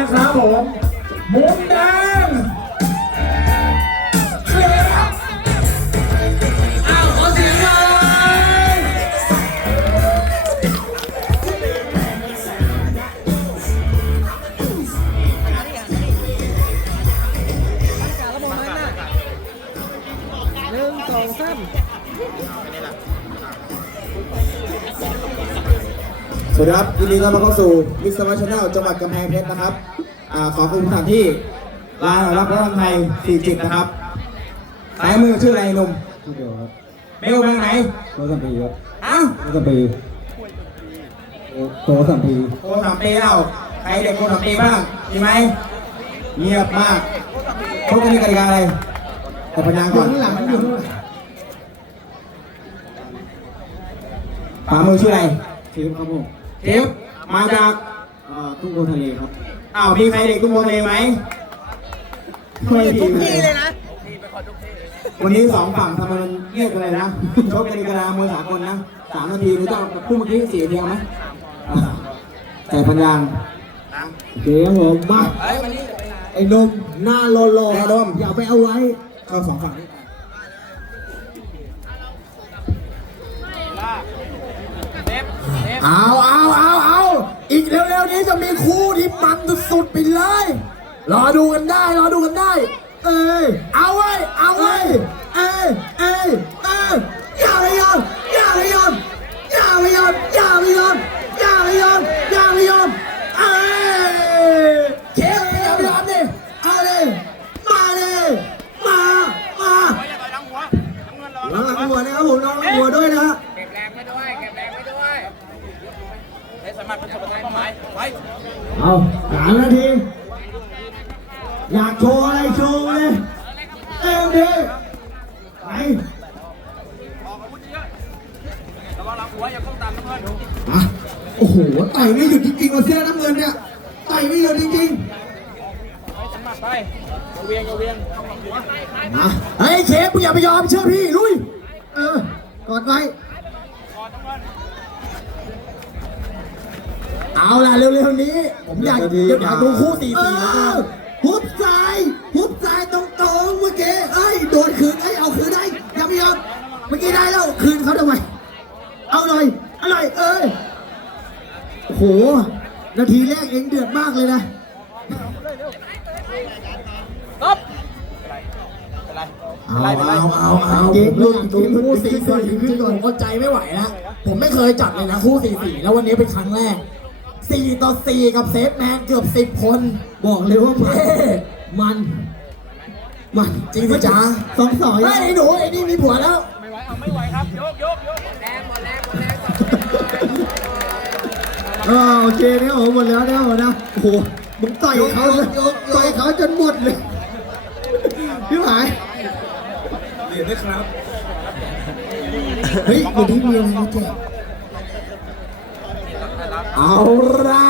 นะครับผมมุมแดงเคลียร์ครับอ้าวขอเสียงหน่อยหนึ่งสองสาม วัสดีครับยินดีต้อนรับเข้าสู่มิสเตอร์ชาแนลจังหวัดกำแพงเพชรนะครับอ่าขอบคุณสถานที่ร้านรับพระรไทยสี่จิตนะครับสายมือชื่ออะไรหนุ่มเดียวครับเบลมาไหนโตสัมพีครับอ้าวโตสัมพีโตสัมพีโคสามปีแล้วใครเด็กโคสามปีบ้างมีไหมเงียบมากพวกกันนี่กติกาอะไรแต่พยางค์ก่อนข้างหลังอยู่ขวามือชื่ออะไรทีมครับผม เทปมาจากอ่าทุ่งโพทะเลครับ อ้าว มีใครเด็กตุ้มโมเลไหมไม่มีทุกที่เลยนะ วันนี้สองฝั่งทำไมมันเรียกอะไรนะชกกันในกระดามวยสากลนะสามนาทีหรือต้องพูดเมื่อกี้สี่นาทีเอาไหมอ่าแต่พันยางโอเคครับผมมาไอ้นมหน้าโลโลไอ้นมอย่าไปเอาไว้เข้าสองฝั่งนี้เอาเอาเอาเอาอีก เร็วๆนี้จะมีคู่ที่ปังสุดๆไปเลย รอดูกันได้ รอดูกันได้ เอ้ยเอาไว้ยเอาไว้ยเอ้ยเอ้ยเอ้ยอย่าไปยอมอย่าไปยอมอย่าไปยอมอย่าไปยอมอย่าไปยอมอย่าไปยอมเอ้ยเชฟอย่าไปยอมดิเอาเลยมาเลยมามาระวังหลังหัวนะครับผมระวังหลังหัวด้วยนะ เก็บแรงไว้ด้วย เก็บแรงไว้ด้วยให้สามารถเป็นสมรรถเป้าหมายไว้ เอาสามนาที อยากโชว์อะไรโชว์เลยเต็มที่ไประวังหลังหัวอย่าก้มต่ำน้ำเงินอะโอ้โหต่อยไม่หยุดจริงๆว่าเสื้อน้ำเงินเนี่ยต่อยไม่หยุดจริงให้สามารถไปเวียงเวียงๆมาเฮ้ยเชฟมึงอย่าไปยอมเชื่อพี่ลุย เออกอดไว้ เอาล่ะเร็วๆนี้ ผมอยากอยากดูคู่สี่สี่แล้วฮุบซ้ายฮุบซ้ายตรงๆเมื่อกี้เอ้ยโดนคืนเอ้ยเอาคืนได้อย่าไปยอมเมื่อกี้ได้แล้วคืนเขาทำไมเอาหน่อยอร่อยเอ้ยโอ้โหนาทีแรกเองเดือดมากเลยนะตบเอาเอาเอาเอาเกมรุ่นเกมคู่สี่สี่ขึ้นก่อนผมก็ใจไม่ไหวแล้วผมไม่เคยจัดเลยนะคู่สี่สี่แล้ววันนี้เป็นครั้งแรก สี่ต่อสี่กับเซฟแมนเกือบสิบคน บอกเลยว่ามันมัน มันจริงสิจ้าสองสองไอ้หนูไอ้นี่มีผัวแล้ว ไม่ไหวเอาไม่ไหวครับ ยกยกยกแรงหมดแรงหมดแรงอ่าโอเคเนี่ยโอ้หมดแล้วเนี่ยโอ้นะโอ้โหมึงต่อยเขาเลยต่อยเขาจนหมดเลยพี่หมายเหรียญด้วยครับเฮ้ยวันนี้มีอะไรมาแจก เ